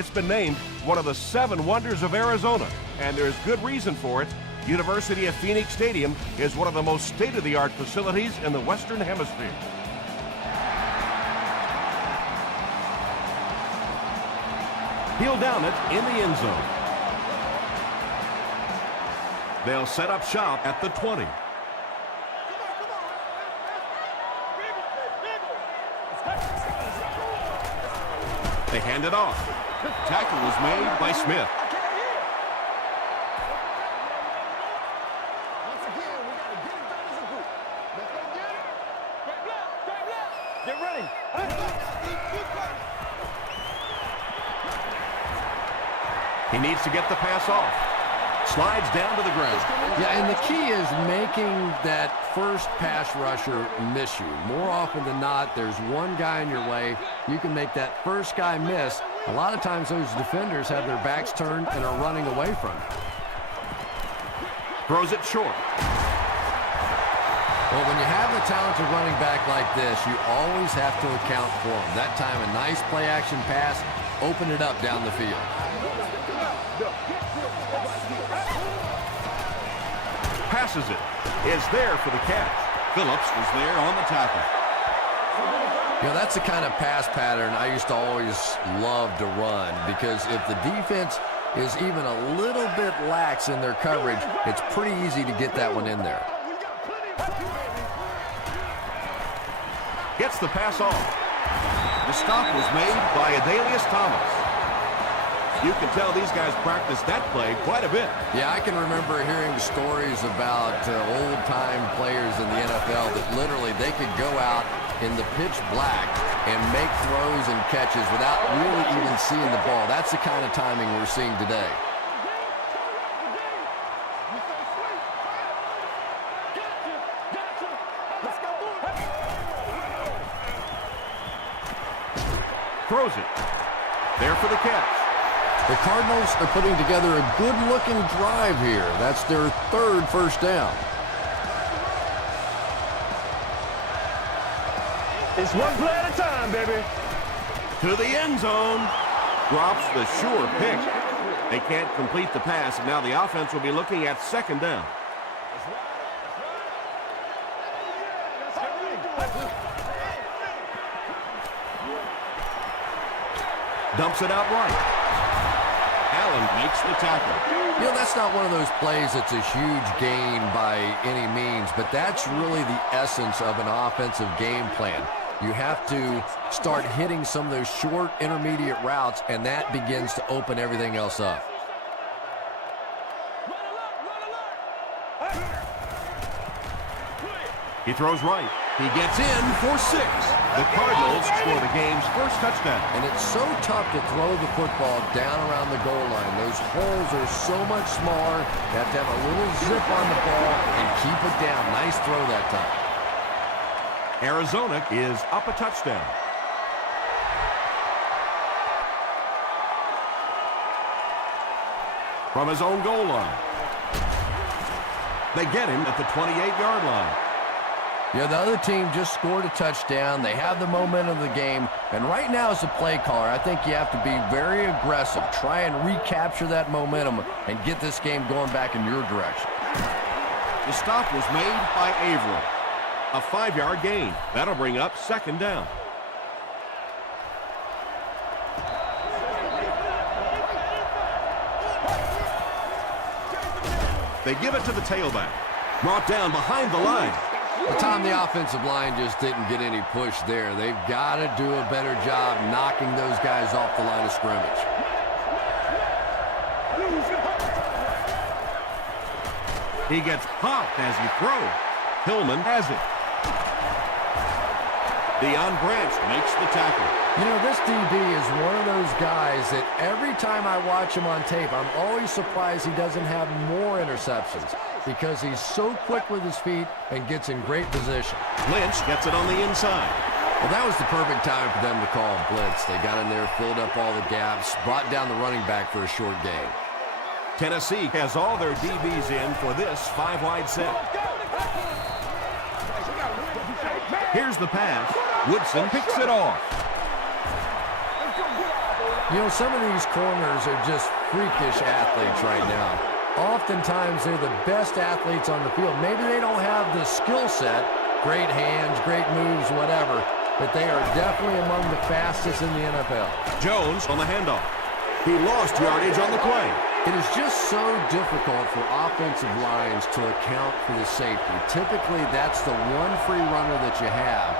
It's been named one of the 7 wonders of Arizona, and there's good reason for it. University of Phoenix Stadium is one of the most state-of-the-art facilities in the Western Hemisphere. He'll down it in the end zone. They'll set up shop at the 20. They hand it off. Tackle was made by Smith. Get ready. He needs to get the pass off. Slides down to the ground. Yeah, and the key is making that first pass rusher miss you. More often than not, there's one guy in your way. You can make that first guy miss. A lot of times those defenders have their backs turned and are running away from it. Throws it short. Well, when you have a talented running back like this, you always have to account for him. That time, a nice play-action pass, open it up down the field. Passes it. Is there for the catch. Phillips was there on the tackle. You know, that's the kind of pass pattern I used to always love to run, because if the defense is even a little bit lax in their coverage, it's pretty easy to get that one in there. Gets the pass off. The stop was made by Adalius Thomas. You can tell these guys practice that play quite a bit. Yeah, I can remember hearing stories about old-time players in the NFL that literally they could go out in the pitch black and make throws and catches without really even seeing the ball. That's the kind of timing we're seeing today. Throws it. There for the catch. The Cardinals are putting together a good-looking drive here. That's their 3rd first down. It's one play at a time, baby. To the end zone. Drops the sure pick. They can't complete the pass, and now the offense will be looking at 2nd down. Dumps it out right. Allen makes the tackle. You know, that's not one of those plays that's a huge gain by any means, but that's really the essence of an offensive game plan. You have to start hitting some of those short intermediate routes, and that begins to open everything else up. He throws right. He gets in for 6. The Cardinals score the game's first touchdown. And it's so tough to throw the football down around the goal line. Those holes are so much smaller. You have to have a little zip on the ball and keep it down. Nice throw that time. Arizona is up a touchdown. From his own goal line. They get him at the 28-yard line. Yeah, the other team just scored a touchdown. They have the momentum of the game. And right now as a play caller, I think you have to be very aggressive. Try and recapture that momentum and get this game going back in your direction. The stop was made by Averill. A 5-yard gain. That'll bring up 2nd down. They give it to the tailback. Brought down behind the line. The time the offensive line just didn't get any push there. They've got to do a better job knocking those guys off the line of scrimmage. He gets popped as he throws. Hillman has it. Deion Branch makes the tackle. You know, this DB is one of those guys that every time I watch him on tape, I'm always surprised he doesn't have more interceptions because he's so quick with his feet and gets in great position. Lynch gets it on the inside. Well, that was the perfect time for them to call a blitz. They got in there, filled up all the gaps, brought down the running back for a short gain. Tennessee has all their DBs in for this 5-wide set. Here's the pass. Woodson picks it off. You know, some of these corners are just freakish athletes right now. Oftentimes, they're the best athletes on the field. Maybe they don't have the skill set, great hands, great moves, whatever, but they are definitely among the fastest in the NFL. Jones on the handoff. He lost yardage on the play. It is just so difficult for offensive lines to account for the safety. Typically, that's the one free runner that you have.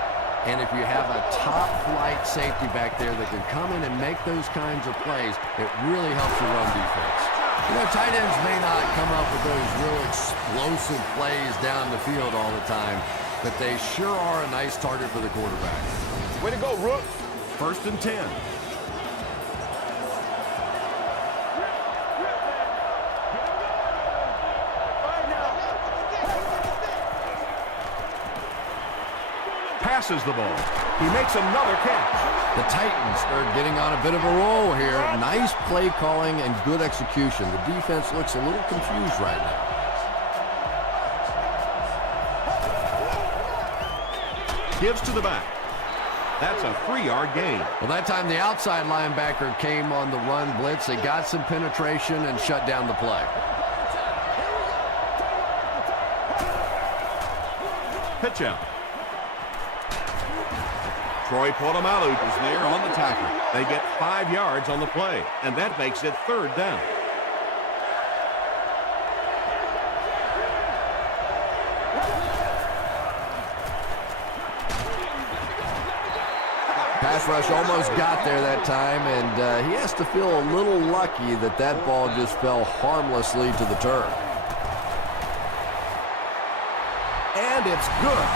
And if you have a top-flight safety back there that can come in and make those kinds of plays, it really helps your run defense. You know, tight ends may not come up with those real explosive plays down the field all the time, but they sure are a nice target for the quarterback. Way to go, Rook. 1st and 10. Passes the ball. He makes another catch. The Titans are getting on a bit of a roll here. Nice play calling and good execution. The defense looks a little confused right now. Gives to the back. That's a 3-yard gain. Well, that time the outside linebacker came on the run blitz. They got some penetration and shut down the play. Pitch out. Troy Polamalu is there on the tackle. They get 5 yards on the play, and that makes it 3rd down. Pass rush almost got there that time, and he has to feel a little lucky that that ball just fell harmlessly to the turf. And it's good.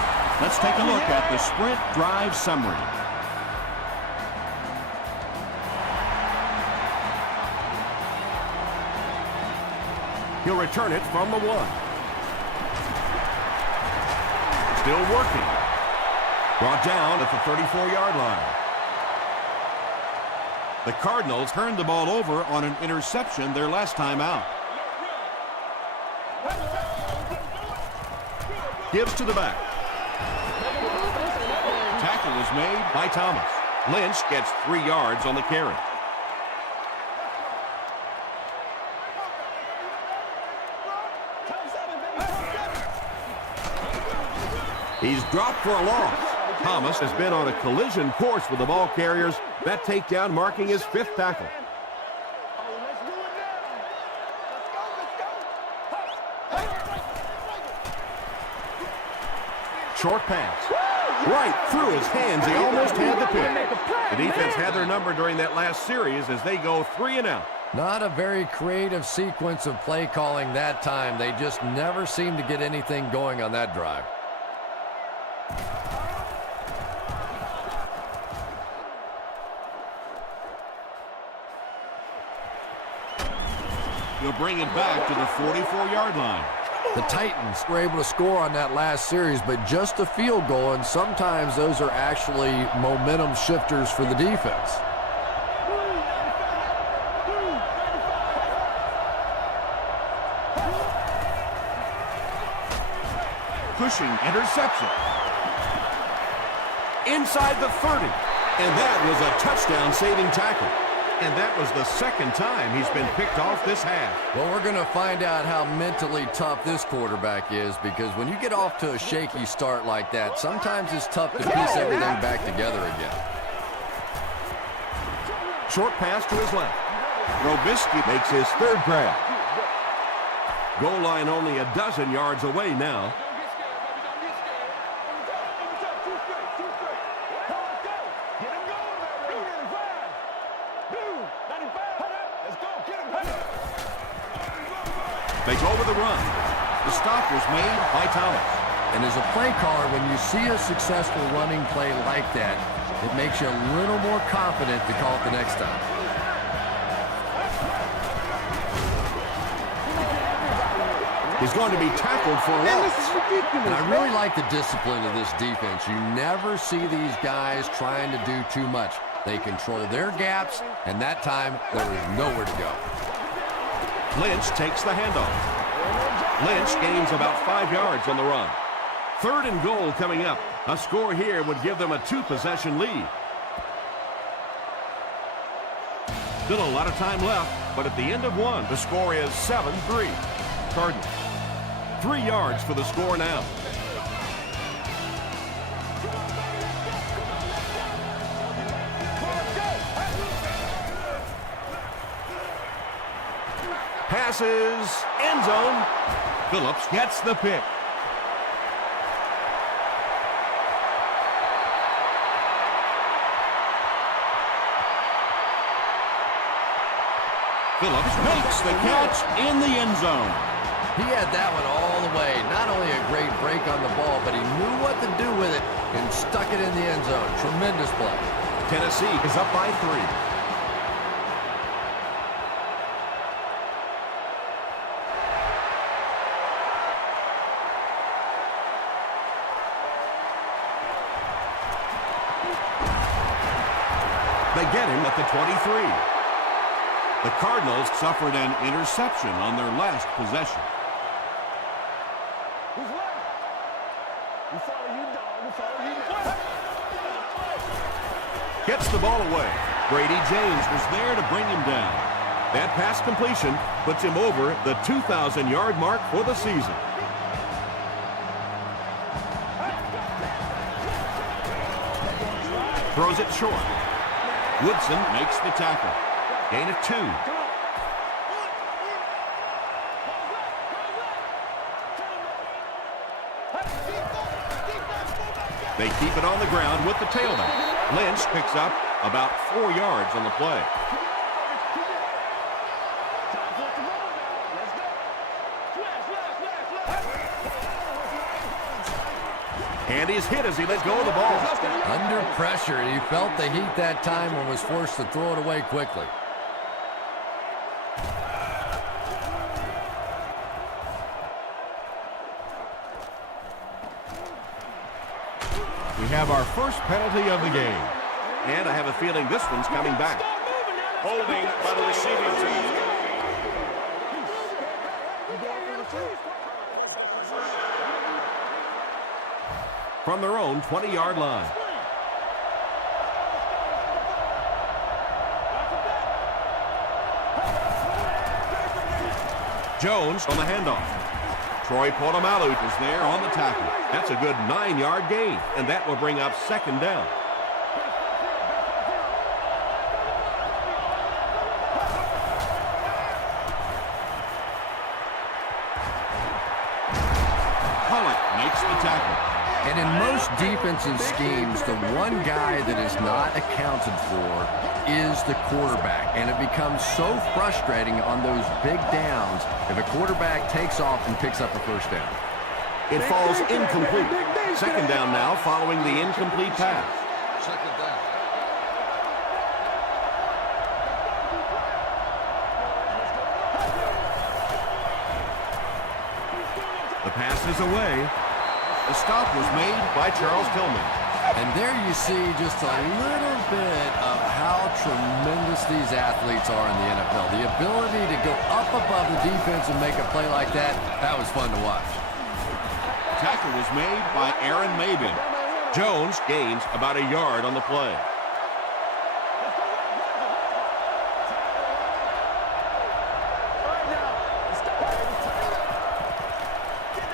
Let's take a look at the sprint drive summary. He'll return it from the 1. Still working. Brought down at the 34-yard line. The Cardinals turned the ball over on an interception their last time out. Gives to the back. Tackle is made by Thomas. Lynch gets 3 yards on the carry. He's dropped for a loss. Thomas has been on a collision course with the ball carriers. That takedown marking his 5th tackle. Short pass. Right through his hands. He almost had the pick. The defense had their number during that last series as they go 3 and out. Not a very creative sequence of play calling that time. They just never seem to get anything going on that drive. He'll bring it back to the 44-yard line. The Titans were able to score on that last series, but just a field goal, and sometimes those are actually momentum shifters for the defense. Pushing interception. Inside the 30. And that was a touchdown-saving tackle. And that was the 2nd time he's been picked off this half. Well, we're going to find out how mentally tough this quarterback is, because when you get off to a shaky start like that, sometimes it's tough to piece everything back together again. Short pass to his left. Robisky makes his 3rd grab. Goal line only a dozen yards away now. They go with the run. The stop was made by Thomas. And as a play caller, when you see a successful running play like that, it makes you a little more confident to call it the next time. He's going to be tackled for a loss. And I really like the discipline of this defense. You never see these guys trying to do too much. They control their gaps, and that time there was nowhere to go. Lynch takes the handoff. Lynch gains about 5 yards on the run. 3rd and goal coming up. A score here would give them a 2-possession lead. Still a lot of time left, but at the end of one, the score is 7-3. Cardinals. 3 yards for the score now. Passes, end zone. Phillips gets the pick. Phillips makes the catch in the end zone. He had that one all the way. Not only a great break on the ball, but he knew what to do with it and stuck it in the end zone. Tremendous play. Tennessee is up by 3. They get him at the 23. The Cardinals suffered an interception on their last possession. Who's left? We follow you, dog. We follow you. Gets the ball away. Brady James was there to bring him down. That pass completion puts him over the 2,000-yard mark for the season. Throws it short. Woodson makes the tackle. Gain of 2. They keep it on the ground with the tailback. Lynch picks up about 4 yards on the play. And he's hit as he let go of the ball. Under pressure, he felt the heat that time and was forced to throw it away quickly. We have our first penalty of the game. And I have a feeling this one's coming back. Holding by the receiving team. From their own 20-yard line. Jones on the handoff. Troy Polamalu is there on the tackle. That's a good 9-yard gain, and that will bring up second down. Pollock makes the tackle. And in most defensive schemes, the one guy that is not accounted for is the quarterback. And it becomes so frustrating on those big downs if a quarterback takes off and picks up a first down. It falls incomplete. Second down now following the incomplete pass. Second down. The pass is away. The stop was made by Charles Tillman. And there you see just a little bit of how tremendous these athletes are in the NFL. The ability to go up above the defense and make a play like that, that was fun to watch. Tackle was made by Aaron Mabin. Jones gains about a yard on the play.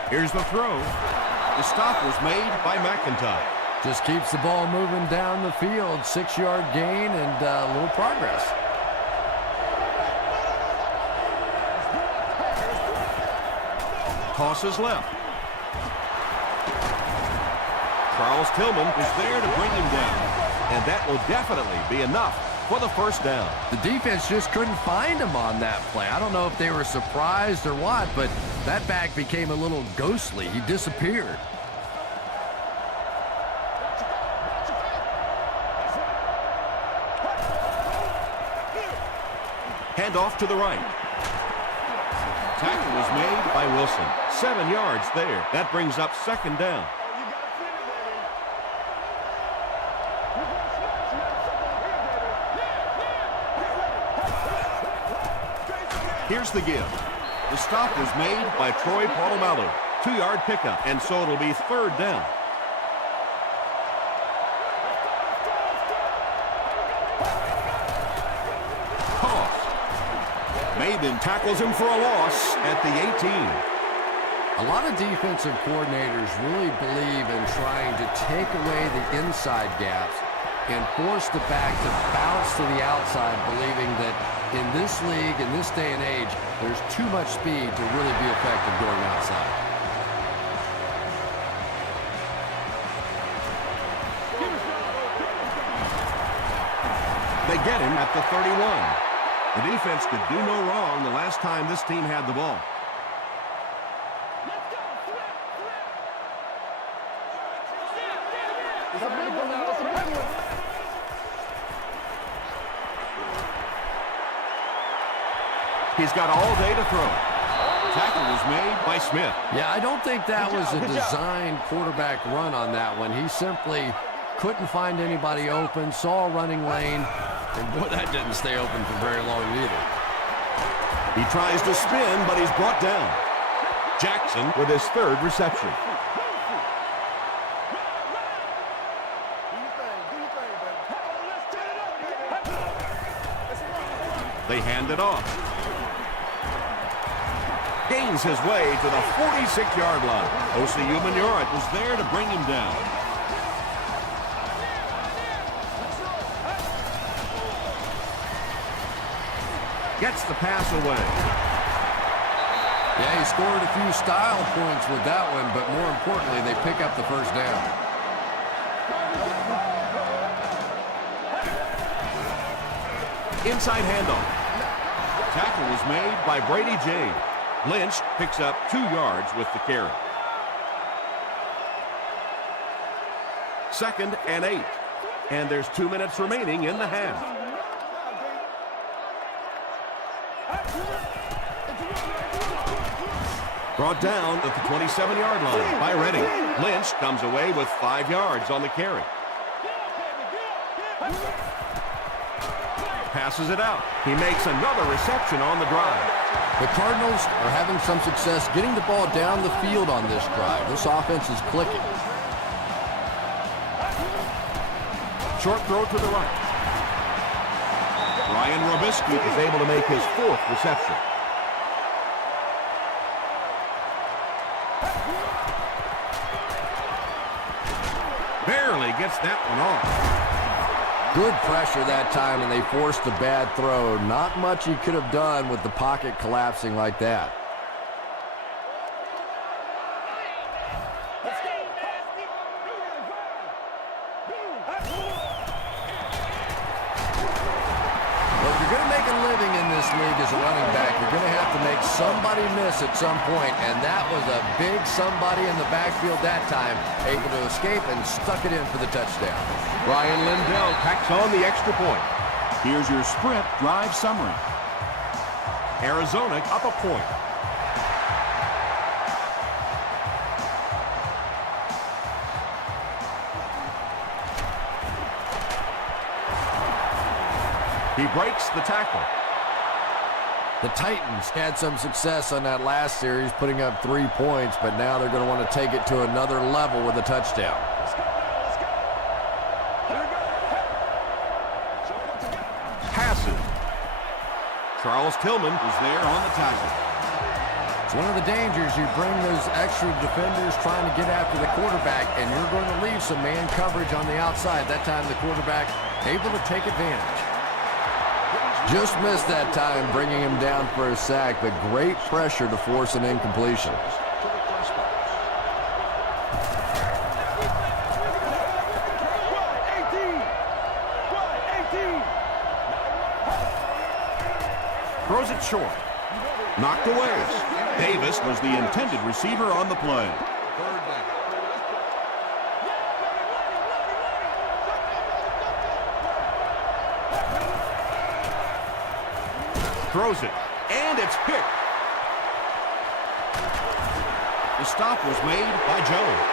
Here's the throw. The stop was made by McIntyre. Just keeps the ball moving down the field. 6-yard gain and a little progress. Tosses left. Charles Tillman is there to bring him down. And that will definitely be enough for the first down. The defense just couldn't find him on that play. I don't know if they were surprised or what, but that back became a little ghostly. He disappeared. Hand off to the right. Tackle was made by Wilson. 7 yards there. That brings up second down. Here's the give. The stop was made by Troy Polamalu. 2-yard pickup, and so it'll be third down. Maben tackles him for a loss at the 18. A lot of defensive coordinators really believe in trying to take away the inside gaps and force the back to bounce to the outside, believing that in this league, in this day and age, there's too much speed to really be effective going outside. They get him at the 31. The defense could do no wrong the last time this team had the ball. He's got all day to throw. Tackle was made by Smith. Yeah, I don't think that was a designed quarterback run on that one. He simply couldn't find anybody open, saw a running lane, and boy, that didn't stay open for very long either. He tries to spin, but he's brought down. Jackson with his third reception. They hand it off. Gains his way to the 46-yard line. O.C.U. Manura was there to bring him down. Gets the pass away. Yeah, he scored a few style points with that one, but more importantly, they pick up the first down. Inside handoff. Tackle was made by Brady Jade. Lynch picks up 2 yards with the carry. 2nd and 8. And there's 2 minutes remaining in the half. Brought down at the 27-yard line by Redding. Lynch comes away with 5 yards on the carry. Passes it out. He makes another reception on the drive. The Cardinals are having some success getting the ball down the field on this drive. This offense is clicking. Short throw to the right. Ryan Robisky is able to make his 4th reception. Barely gets that one off. Good pressure that time, and they forced a bad throw. Not much he could have done with the pocket collapsing like that. Well, if you're going to make a living in this league as a running back, you're going to have to make somebody miss at some point, and that was a big somebody in the backfield that time, able to escape and stuck it in for the touchdown. Brian Lindell tacks on the extra point. Here's your sprint drive summary. Arizona up a point. He breaks the tackle. The Titans had some success on that last series, putting up 3 points, but now they're going to want to take it to another level with a touchdown. Charles Tillman is there on the tackle. It's one of the dangers. You bring those extra defenders trying to get after the quarterback, and you're going to leave some man coverage on the outside. That time the quarterback able to take advantage. Just missed that time, bringing him down for a sack, but great pressure to force an incompletion. Throws it short. Knocked away. Davis was the intended receiver on the play. Throws it, and it's picked. The stop was made by Jones.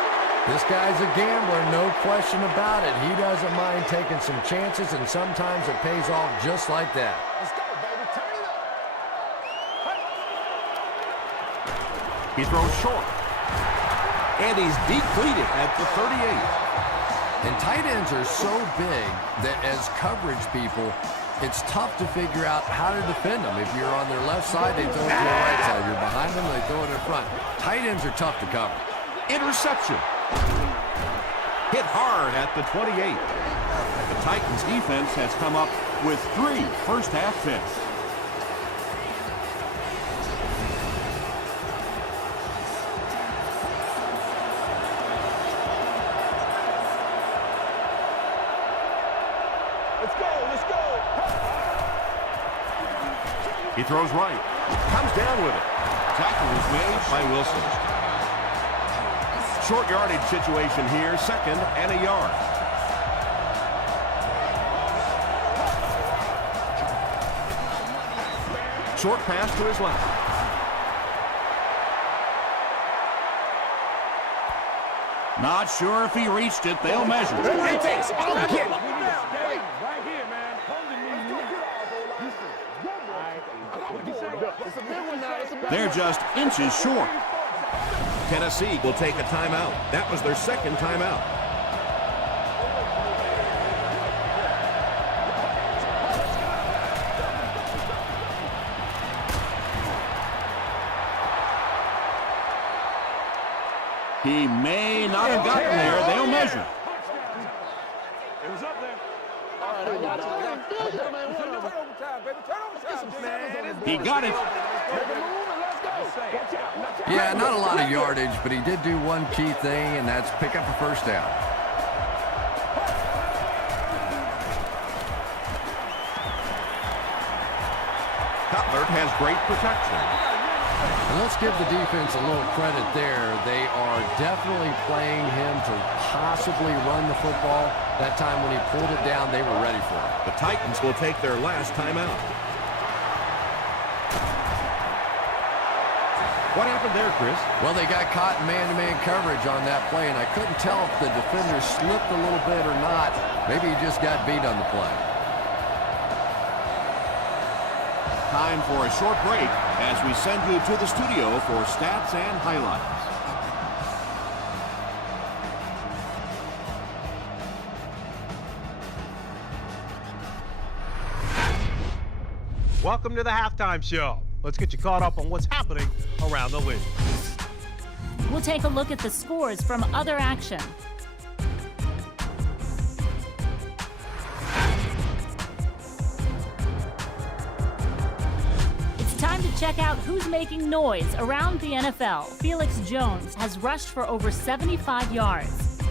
This guy's a gambler, no question about it. He doesn't mind taking some chances, and sometimes it pays off just like that. Let's go, baby. Turn it up. He throws short. And he's depleted at the 38. And tight ends are so big that as coverage people, it's tough to figure out how to defend them. If you're on their left side, they throw it to your right side. You're behind them, they throw it in front. Tight ends are tough to cover. Interception. Hit hard at the 28. The Titans defense has come up with 3 first-half picks. Let's go. He throws right. Comes down with it. Tackle is made by Wilson. Short yardage situation here, 2nd and a yard. Short pass to his left. Not sure if he reached it. They'll measure. Right here, man. They're just inches short. Tennessee will take a timeout. That was their 2nd timeout. He may not have gotten there. They'll measure. It was up there. He got it. Yeah, not a lot of yardage, but he did do one key thing, and that's pick up a first down. Cutler has great protection. And let's give the defense a little credit there. They are definitely playing him to possibly run the football. That time when he pulled it down, they were ready for it. The Titans will take their last timeout. What happened there, Chris? Well, they got caught in man-to-man coverage on that play, and I couldn't tell if the defender slipped a little bit or not. Maybe he just got beat on the play. Time for a short break as we send you to the studio for stats and highlights. Welcome to the halftime show. Let's get you caught up on what's happening around the league. We'll take a look at the scores from other action. It's time to check out who's making noise around the NFL. Felix Jones has rushed for over 75 yards.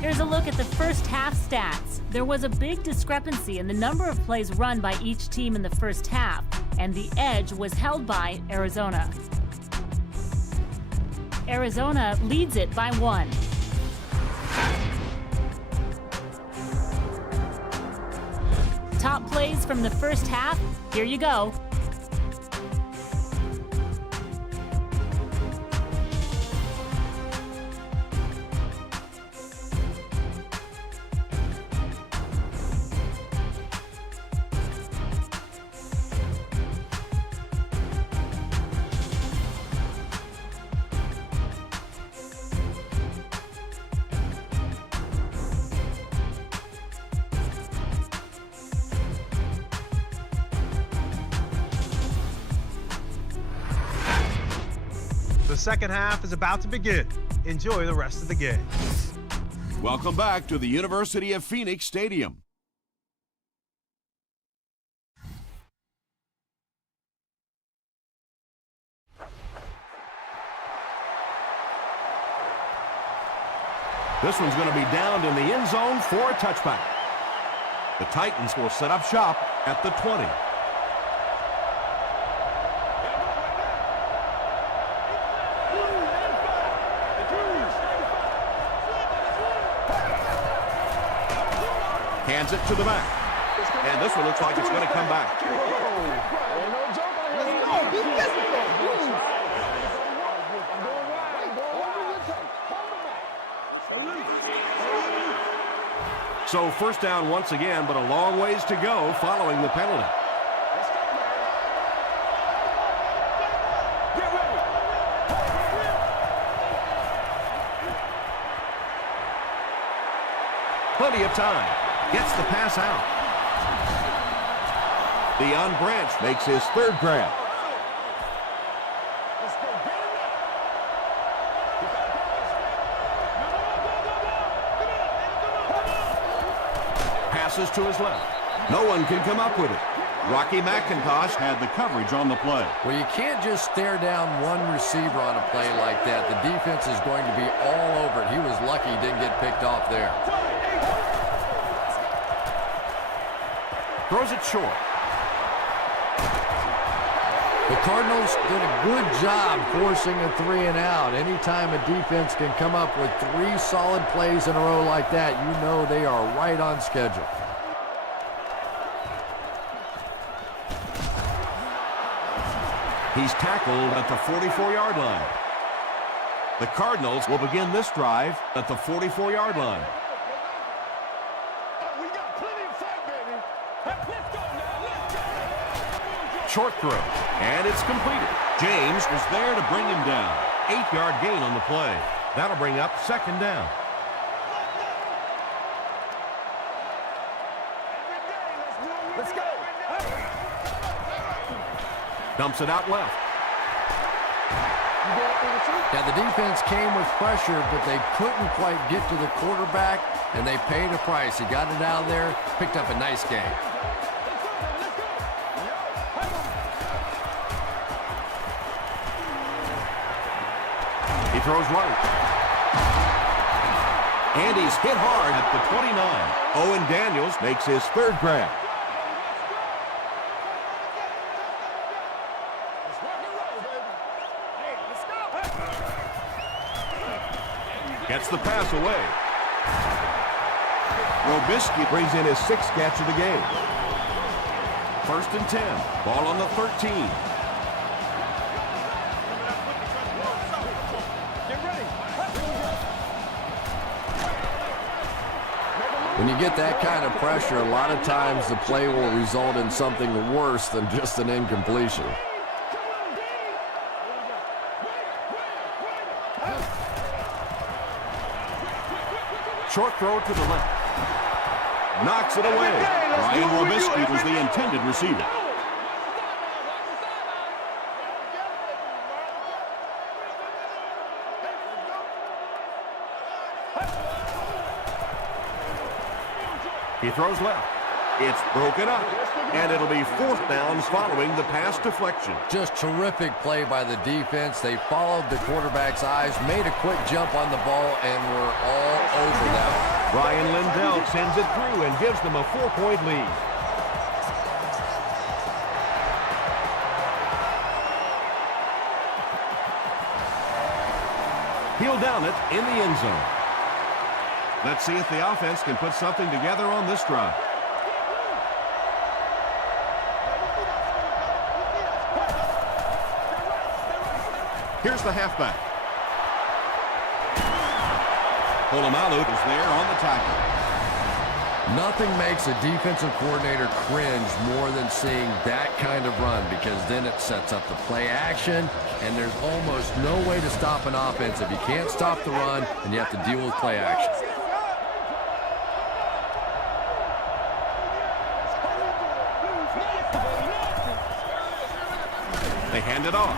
Here's a look at the first half stats. There was a big discrepancy in the number of plays run by each team in the first half, and the edge was held by Arizona. Arizona leads it by 1. Top plays from the first half, here you go. The second half is about to begin. Enjoy the rest of the game. Welcome back to the University of Phoenix Stadium. This one's going to be downed in the end zone for a touchback. The Titans will set up shop at the 20. Hands it to the back. And this one looks like it's going to come back. So first down once again, but a long ways to go following the penalty. plenty of time. Gets the pass out. Deion Branch makes his third grab. Passes to his left. No one can come up with it. Rocky McIntosh had the coverage on the play. Well, you can't just stare down one receiver on a play like that. The defense is going to be all over it. He was lucky he didn't get picked off there. Throws it short. The Cardinals did a good job forcing a 3 and out. Anytime a defense can come up with 3 solid plays in a row like that, you know they are right on schedule. He's tackled at the 44-yard line. The Cardinals will begin this drive at the 44-yard line. We got plenty of fight, baby. Let's go now. Let's go. Short throw, and it's completed. James was there to bring him down. 8-yard gain on the play. That'll bring up second down. Let's go. Dumps it out left. Yeah, the defense came with pressure, but they couldn't quite get to the quarterback, and they paid a price. He got it out of there, picked up a nice gain. He throws right. And he's hit hard at the 29. Owen Daniels makes his third grab. Gets the pass away. Robisky brings in his 6th catch of the game. 1st and 10. Ball on the 13. When you get that kind of pressure, a lot of times the play will result in something worse than just an incompletion. Short throw to the left. Knocks it away. Ryan Robisky was the intended receiver. He throws left. It's broken up. And it'll be 4th down following the pass deflection. Just terrific play by the defense. They followed the quarterback's eyes, made a quick jump on the ball, and were all over that. Ryan Lindell sends it through and gives them a 4-point lead. He'll down it in the end zone. Let's see if the offense can put something together on this drive. Here's the halfback. Polamalu is there on the tackle. Nothing makes a defensive coordinator cringe more than seeing that kind of run, because then it sets up the play action, and there's almost no way to stop an offense if you can't stop the run and you have to deal with play action. They hand it off.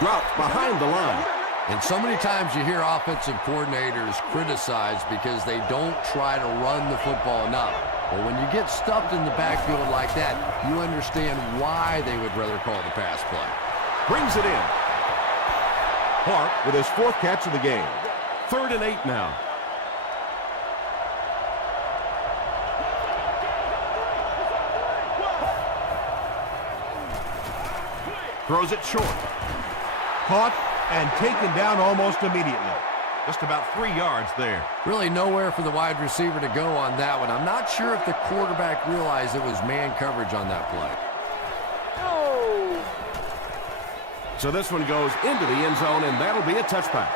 Dropped behind the line. And so many times you hear offensive coordinators criticized because they don't try to run the football enough. But when you get stuffed in the backfield like that, you understand why they would rather call the pass play. Brings it in. Clark with his 4th catch of the game. 3rd and 8 now. Throws it short. Caught and taken down almost immediately. Just about 3 yards there. Really nowhere for the wide receiver to go on that one. I'm not sure if the quarterback realized it was man coverage on that play. So this one goes into the end zone, and that'll be a touchback.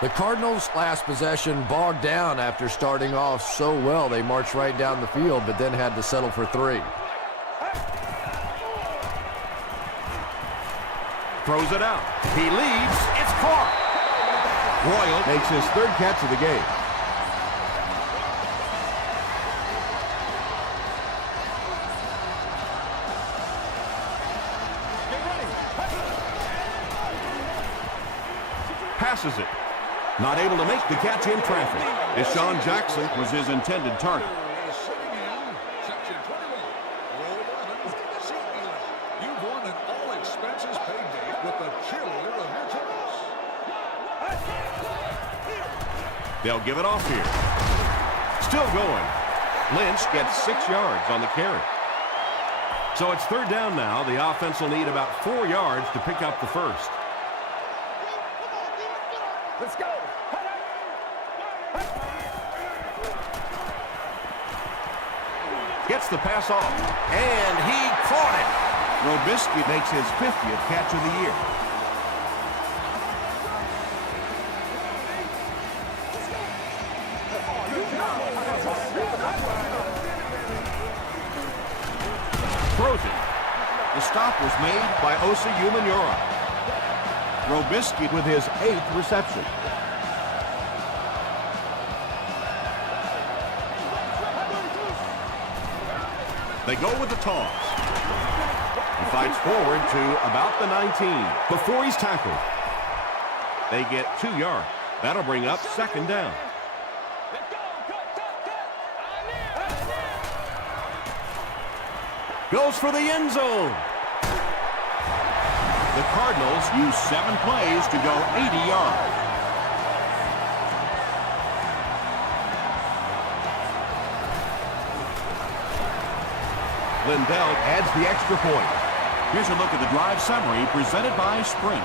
The Cardinals' last possession bogged down after starting off so well. They marched right down the field, but then had to settle for 3. Throws it out. He leads. It's caught. Royal makes his 3rd catch of the game. passes it. Not able to make the catch in traffic. Deshaun Jackson was his intended target. Section 21, row 11, seat 11. You've won an all-expenses paid date with the cheerleader of your choice. They'll give it off here. Still going. Lynch gets 6 yards on the carry. So it's third down now. The offense will need about 4 yards to pick up the first. Let's go. Gets the pass off. And he caught it. Robisky makes his 50th catch of the year. Throws it. The stop was made by Osa Umenyiora. Robisky with his 8th reception. They go with the toss. He fights forward to about the 19 before he's tackled. They get 2 yards. That'll bring up second down. Goes for the end zone. The Cardinals use 7 plays to go 80 yards. Lindell adds the extra point. Here's a look at the drive summary presented by Sprint.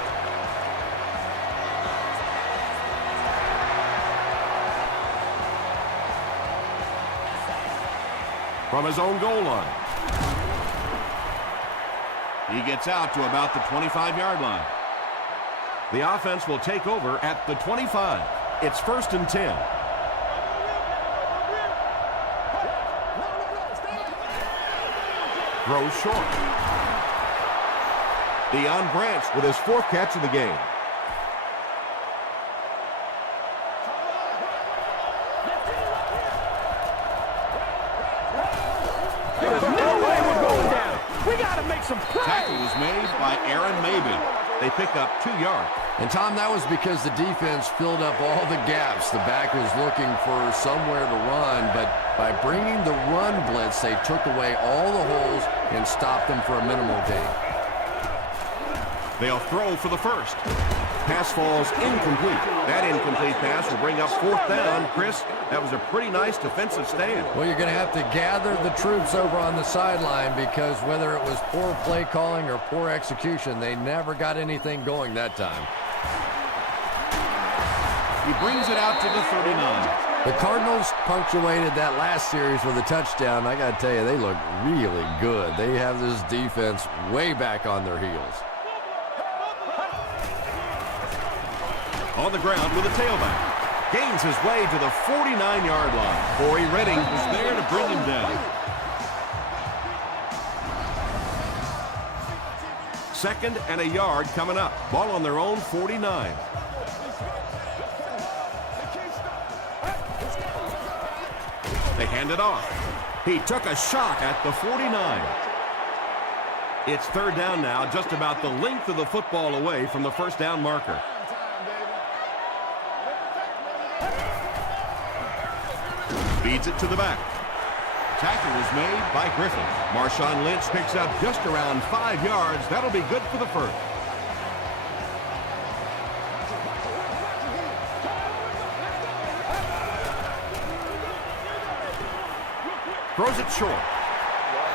From his own goal line. He gets out to about the 25-yard line. The offense will take over at the 25. It's 1st and 10. Throws short. Deion Branch with his 4th catch of the game. There's no way we're going down. We got to make some plays. Tackle was made by Aaron Maben. They pick up 2 yards. And, Tom, that was because the defense filled up all the gaps. The back was looking for somewhere to run, but by bringing the run blitz, they took away all the holes and stopped them for a minimal gain. They'll throw for the first. Pass falls incomplete. That incomplete pass will bring up 4th down. Chris, that was a pretty nice defensive stand. Well, you're going to have to gather the troops over on the sideline because whether it was poor play calling or poor execution, they never got anything going that time. He brings it out to the 39. The Cardinals punctuated that last series with a touchdown. I got to tell you, they look really good. They have this defense way back on their heels. On the ground with a tailback. Gains his way to the 49-yard line. Corey Redding was there to bring him down. 2nd and a yard coming up. Ball on their own 49. They hand it off. He took a shot at the 49. It's 3rd down now, just about the length of the football away from the 1st down marker. Feeds it to the back. Tackle was made by Griffin. Marshawn Lynch picks up just around 5 yards. That'll be good for the first. Throws it short.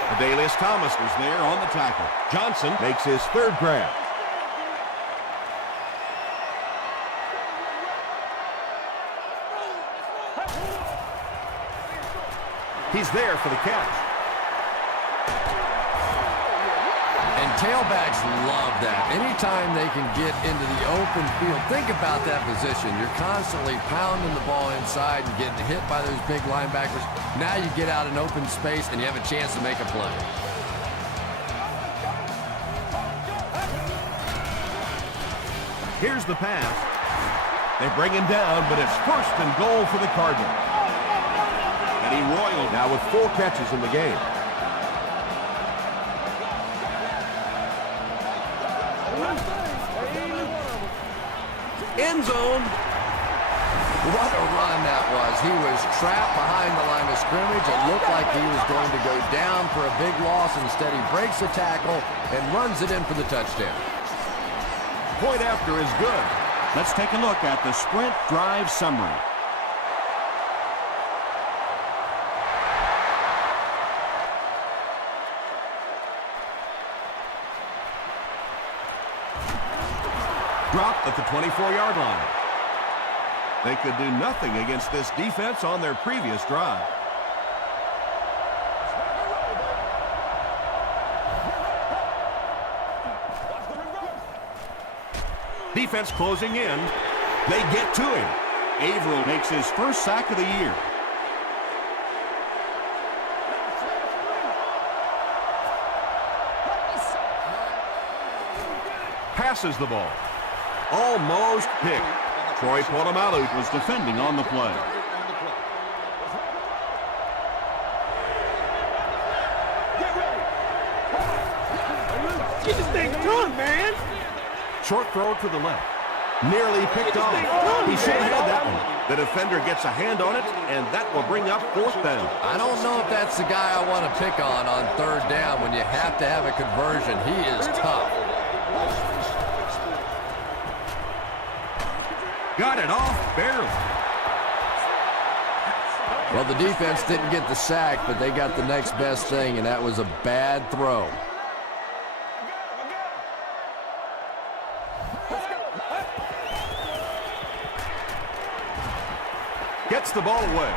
Adalius Thomas was there on the tackle. Johnson makes his 3rd grab. He's there for the catch. And tailbacks love that. Anytime they can get into the open field, think about that position. You're constantly pounding the ball inside and getting hit by those big linebackers. Now you get out in open space and you have a chance to make a play. Here's the pass. They bring him down, but it's 1st and goal for the Cardinals. And he roiled now with 4 catches in the game. End zone. What a run that was. He was trapped behind the line of scrimmage. It looked like he was going to go down for a big loss. Instead, he breaks the tackle and runs it in for the touchdown. Point after is good. Let's take a look at the sprint drive summary. Dropped at the 24-yard line. They could do nothing against this defense on their previous drive. Defense closing in. They get to him. Averill makes his first sack of the year. Passes the ball. Almost picked. Troy Polamalu Was defending on the play. Get this thing done, man. Short throw to the left. Nearly picked off. He should have had that one. The defender gets a hand on it, and that will bring up fourth down. I don't know if that's the guy I want to pick on third down when you have to have a conversion. He is tough. Got it off barely. Well, the defense didn't get the sack, but they got the next best thing, and that was a bad throw. Gets the ball away.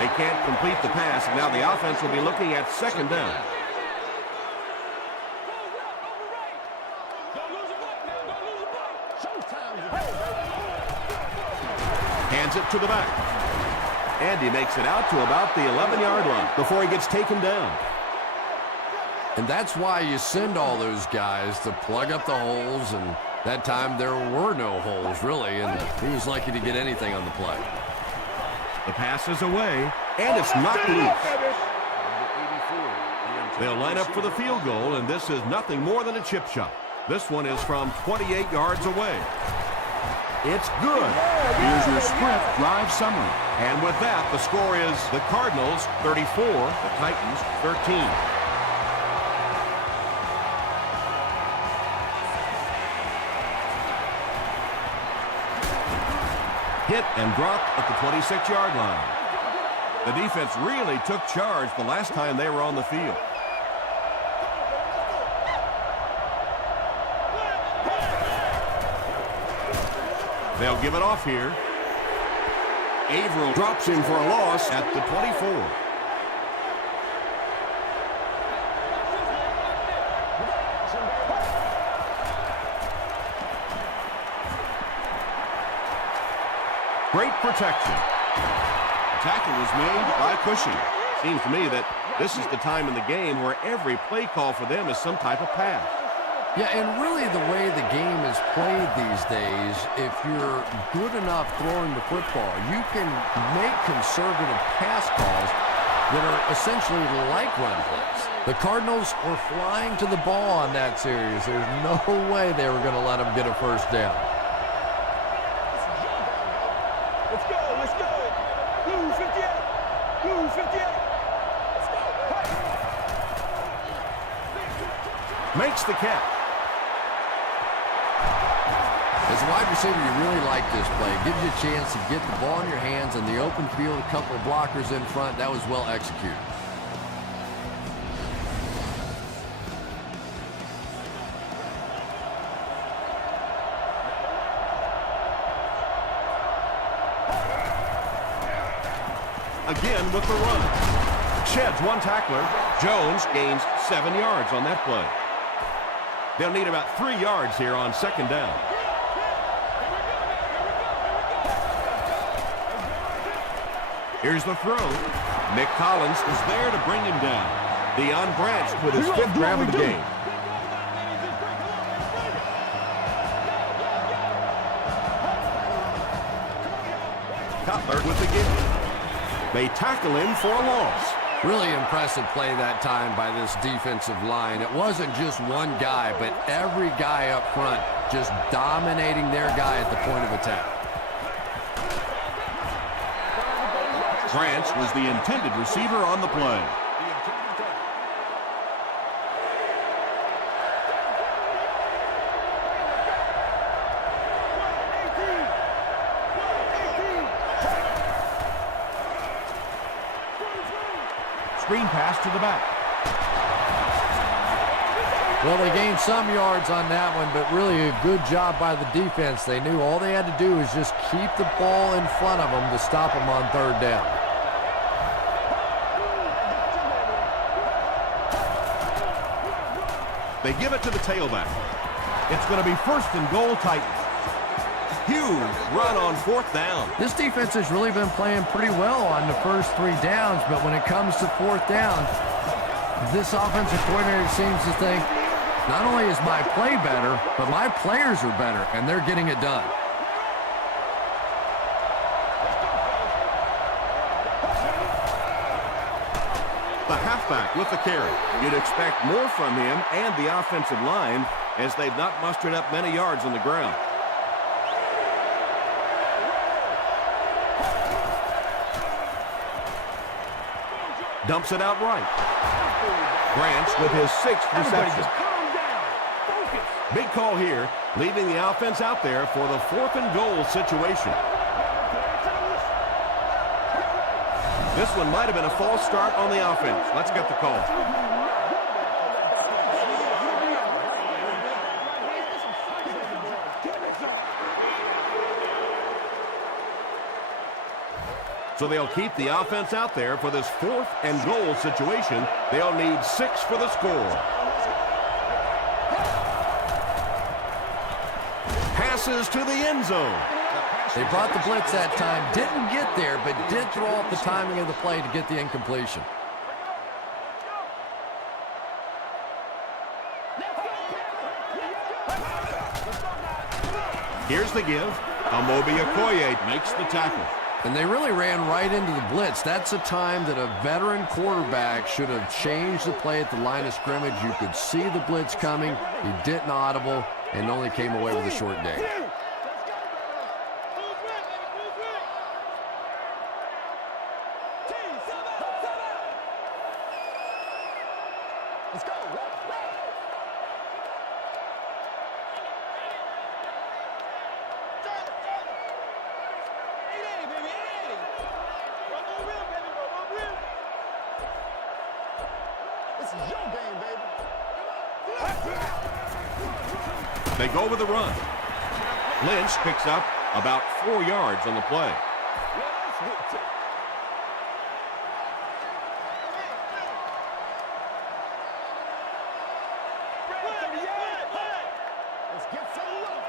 They can't complete the pass, and now the offense will be looking at second down. Hands it to the back. And he makes it out to about the 11-yard line before he gets taken down. And that's why you send all those guys to plug up the holes, and that time there were no holes, really, and he was lucky to get anything on the play. The pass is away, and it's knocked loose. They'll line up for the field goal, and this is nothing more than a chip shot. This one is from 28 yards away. It's good. Here's your sprint drive summary. And with that, the score is the Cardinals 34, the Titans 13. Hit and dropped at the 26-yard line. The defense really took charge the last time they were on the field. They'll give it off here. Averill drops him for a loss at the 24. Great protection. The tackle was made by Cushing. Seems to me that this is the time in the game where every play call for them is some type of pass. Yeah, and really the way the game is played these days, if you're good enough throwing the football, you can make conservative pass calls that are essentially like run plays. The Cardinals were flying to the ball on that series. There's no way they were going to let them get a first down. Let's go, let's go. Blue 58. Blue 58. Let's go. Makes the catch. As a wide receiver, you really like this play. It gives you a chance to get the ball in your hands in the open field, a couple of blockers in front. That was well executed. Again with the run. Sheds one tackler. Jones gains 7 yards on that play. They'll need about 3 yards here on second down. Here's the throw. Nick Collins is there to bring him down. Deion Branch with his 5th grab of the game. Cutler with the give. They tackle him for a loss. Really impressive play that time by this defensive line. It wasn't just one guy, but every guy up front just dominating their guy at the point of attack. Branch was the intended receiver on the play. Screen pass to the back. Well, they gained some yards on that one, but really a good job by the defense. They knew all they had to do was just keep the ball in front of them to stop them on third down. They give it to the tailback. It's going to be 1st and goal Titans. Huge run on 4th down. This defense has really been playing pretty well on the first 3 downs, but when it comes to 4th down, this offensive coordinator seems to think, not only is my play better, but my players are better, and they're getting it done. The halfback with the carry. You'd expect more from him and the offensive line as they've not mustered up many yards on the ground. Dumps it out right. Branch with his 6th reception. Big call here, leaving the offense out there for the 4th and goal situation. This one might have been a false start on the offense. Let's get the call. So they'll keep the offense out there for this 4th and goal situation. They'll need 6 for the score. Passes to the end zone. They brought the blitz that time, didn't get there, but did throw off the timing of the play to get the incompletion. Here's the give. Amobi Okoye makes the tackle. And they really ran right into the blitz. That's a time that a veteran quarterback should have changed the play at the line of scrimmage. You could see the blitz coming. He didn't audible and only came away with a short gain. Let's go. This is your game, baby. They go with the run. Lynch picks up about 4 yards on the play. Let's get some love.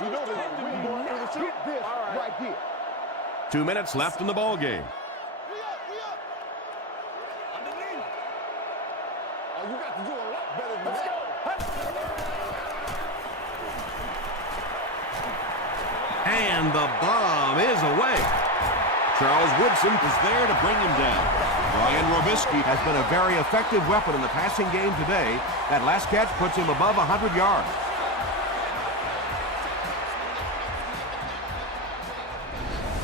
You know we're going to shoot this right here. 2 minutes left in the ball game. Oh, you got to do a lot better than that. And the bomb is away. Charles Woodson is there to bring him down. Ryan Robisky has been a very effective weapon in the passing game today. That last catch puts him above 100 yards.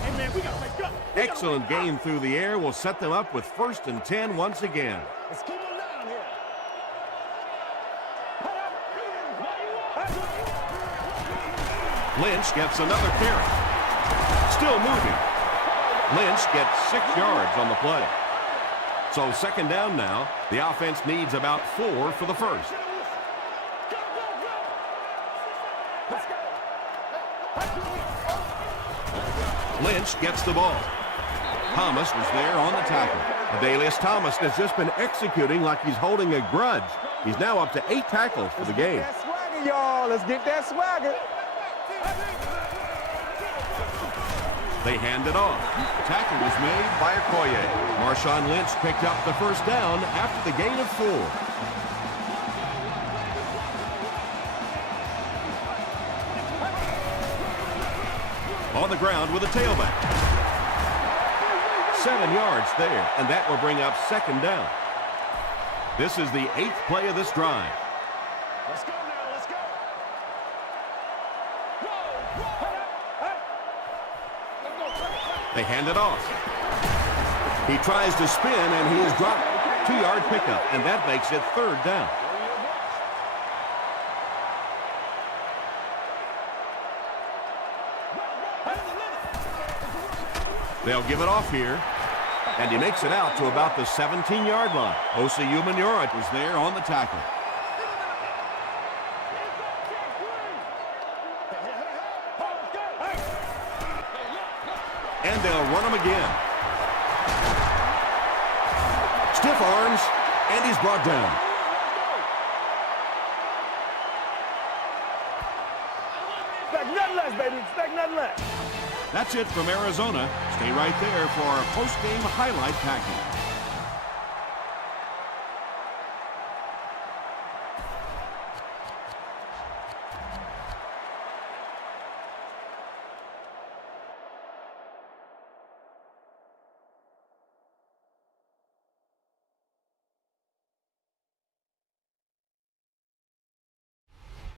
Hey, man, we got to make up. Excellent game through the air will set them up with 1st and 10 once again. Let's keep them down here. Lynch gets another carry. Still moving. Lynch gets 6 yards on the play. So 2nd down now. The offense needs about 4 for the first. Lynch gets the ball. Thomas was there on the tackle. Adalius Thomas has just been executing like he's holding a grudge. He's now up to 8 tackles for the game. That swagger, y'all. Let's get that swagger. They hand it off. Tackle was made by Okoye. Marshawn Lynch picked up the 1st down after the gain of 4. On the ground with a tailback. 7 yards there, and that will bring up 2nd down. This is the 8th play of this drive. Let's go now, let's go. They hand it off. He tries to spin, and he is dropped. 2-yard pickup, and that makes it 3rd down. They'll give it off here, and he makes it out to about the 17-yard line. Osi Umenyiora was there on the tackle. And they'll run him again. Stiff arms, and he's brought down. Expect nothing less, baby. Expect nothing less. That's it from Arizona. Stay right there for our post-game highlight package.